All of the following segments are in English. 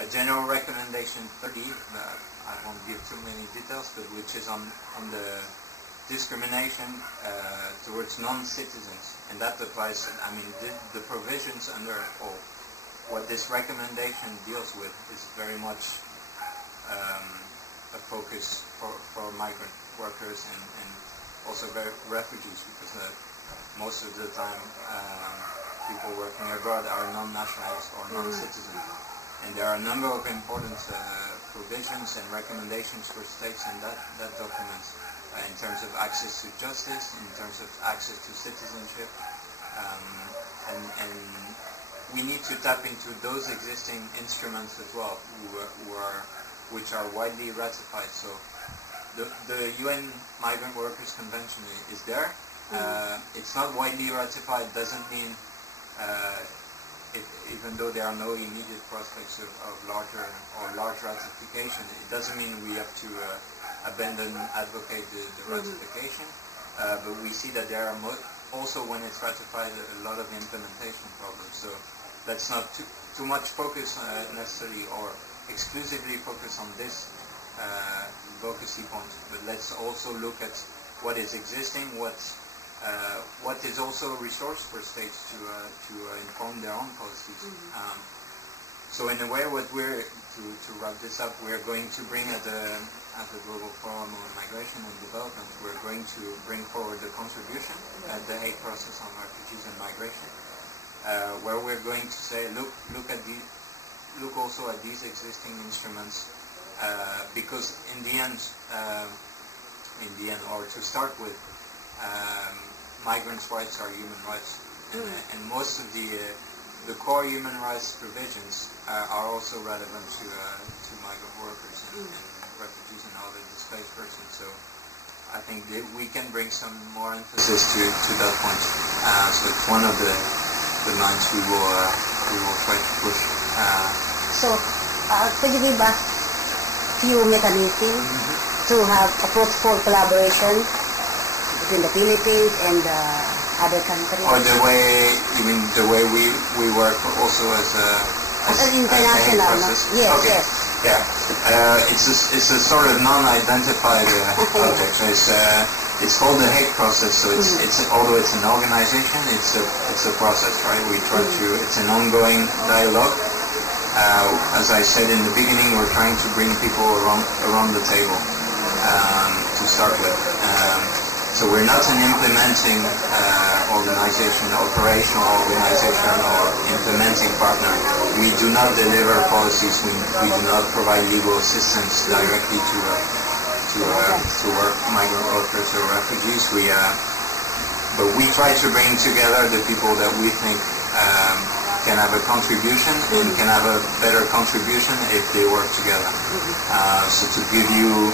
a general recommendation 30, I won't give too many details, but which is on the discrimination towards non-citizens, and that applies, I mean, the provisions under what this recommendation deals with is very much a focus for migrant workers and also refugees, because most of the time people working abroad are non-nationals or non-citizens. And there are a number of important provisions and recommendations for states in that document in terms of access to justice, in terms of access to citizenship, and we need to tap into those existing instruments as well, which are widely ratified. So the UN Migrant Workers Convention is there. It's not widely ratified, doesn't mean even though there are no immediate prospects of large ratification, it doesn't mean we have to advocate the ratification, but we see that there are also, when it's ratified, a lot of implementation problems. So let's not too much focus necessarily or exclusively focus on this advocacy point, but let's also look at what is existing, what is also a resource for states to inform their own policies. So in a way, what to wrap this up, we're going to bring at the Global Forum on Migration and Development, we're going to bring forward the contribution at the Hague Process on Refugees and Migration, where we're going to say, look also at these existing instruments, because in the end, or to start with, migrants' rights are human rights, and most of the core human rights provisions are also relevant to migrant workers and refugees and other displaced persons. So I think that we can bring some more emphasis to that point. So it's one of the lines we will try to push. So could you give us few mechanisms to have a fruitful collaboration between the Philippines and other countries? Or the way we work also as an international process? Yes, okay. yes. Yeah, it's a sort of non-identified project. It's called the Hague Process. So although it's an organization, it's a process, right? We try to. It's an ongoing dialogue. As I said in the beginning, we're trying to bring people around the table to start with. So we're not an implementing organization, operational organization, or implementing partner. We do not deliver policies. We do not provide legal assistance directly to migrant workers or refugees. But we try to bring together the people that we think can have a contribution and can have a better contribution if they work together. So to give you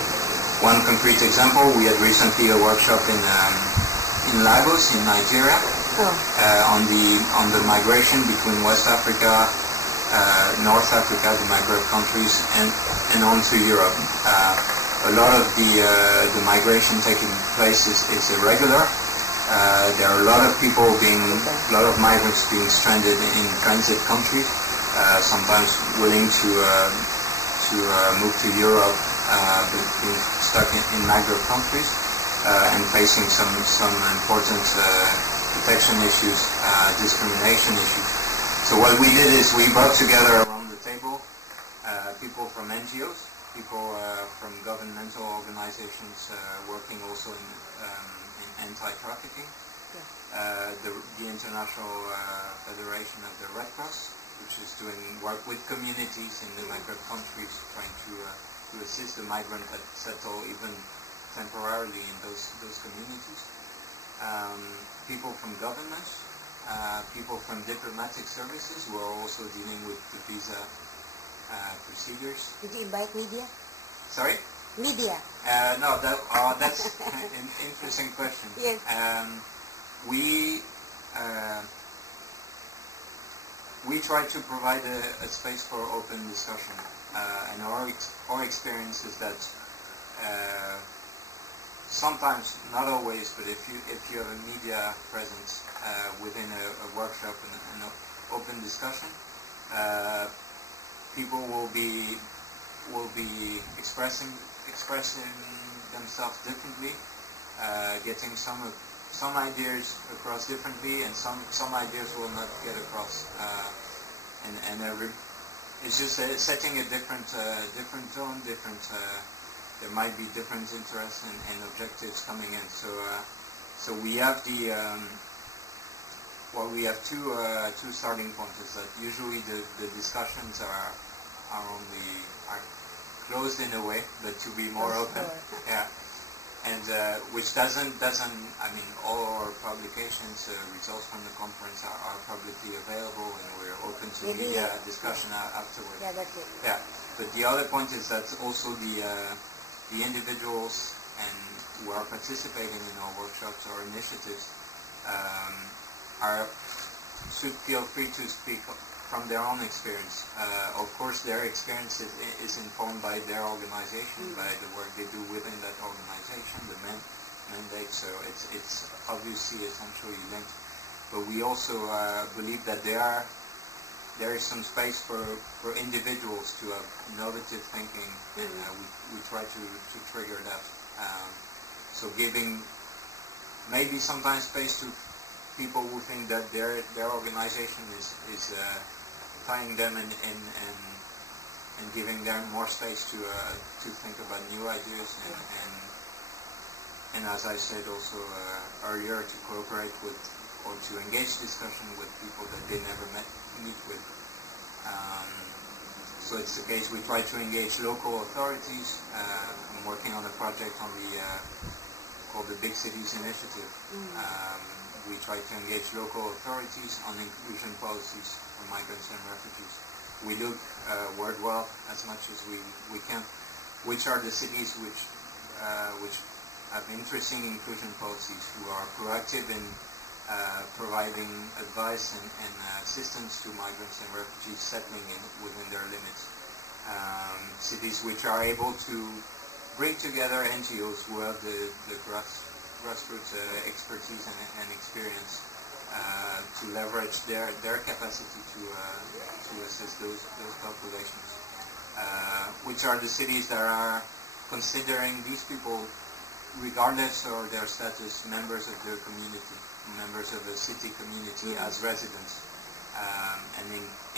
one concrete example, we had recently a workshop in Lagos, in Nigeria, on the migration between West Africa, North Africa, the Maghreb countries, and on to Europe. A lot of the migration taking place is irregular. There are a lot of migrants being stranded in transit countries, sometimes willing to move to Europe, but being stuck in Maghreb countries and facing some important protection issues, discrimination issues. So what we did is we brought together around the table people from NGOs, people from governmental organizations working also in anti-trafficking, the International Federation of the Red Cross, which is doing work with communities in the Maghreb countries, trying to assist the migrant that settle even temporarily in those communities. People from governments, people from diplomatic services who are also dealing with the visa procedures. Did you invite media? Sorry? Media? No, that's an interesting question. Yes. We try to provide a space for open discussion, and our experience is that sometimes, not always, but if you have a media presence within a workshop and an open discussion, people will be expressing themselves differently, getting some ideas across differently, and some ideas will not get across, it's just setting a different tone, there might be different interests and objectives coming in. So we have we have two starting points. Is that usually the discussions are closed in a way, but to be more open. Yeah. And which doesn't. I mean, all our publications, results from the conference are publicly available, and we're open to media discussion afterwards. Yeah, that's it. Yeah, but the other point is that also the individuals who are participating in our workshops or initiatives should feel free to speak from their own experience. Of course, their experience is informed by their organization, by the work they do within that organization, the mandate, so it's obviously essentially linked. But we also believe that there is some space for individuals to have innovative thinking, and we try to trigger that. So giving maybe sometimes space to people who think that their organization is tying them and giving them more space to think about new ideas and as I said also earlier, to cooperate with or to engage discussion with people that they never meet with. So it's the case we try to engage local authorities. I'm working on a project on called the Big Cities Initiative. We try to engage local authorities on inclusion policies for migrants and refugees. We look worldwide as much as we can. Which are the cities which have interesting inclusion policies, who are proactive in providing advice and assistance to migrants and refugees settling within their limits. Cities which are able to bring together NGOs who have the grassroots expertise and experience to leverage their capacity to assist those populations. Which are the cities that are considering these people, regardless of their status, members of their community, members of the city community as residents, and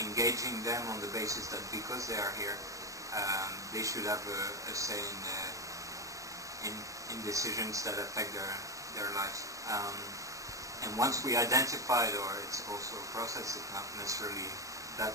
engaging them on the basis that because they are here, they should have a say in decisions that affect their lives. And once we identify, or it's also a process, it's not necessarily that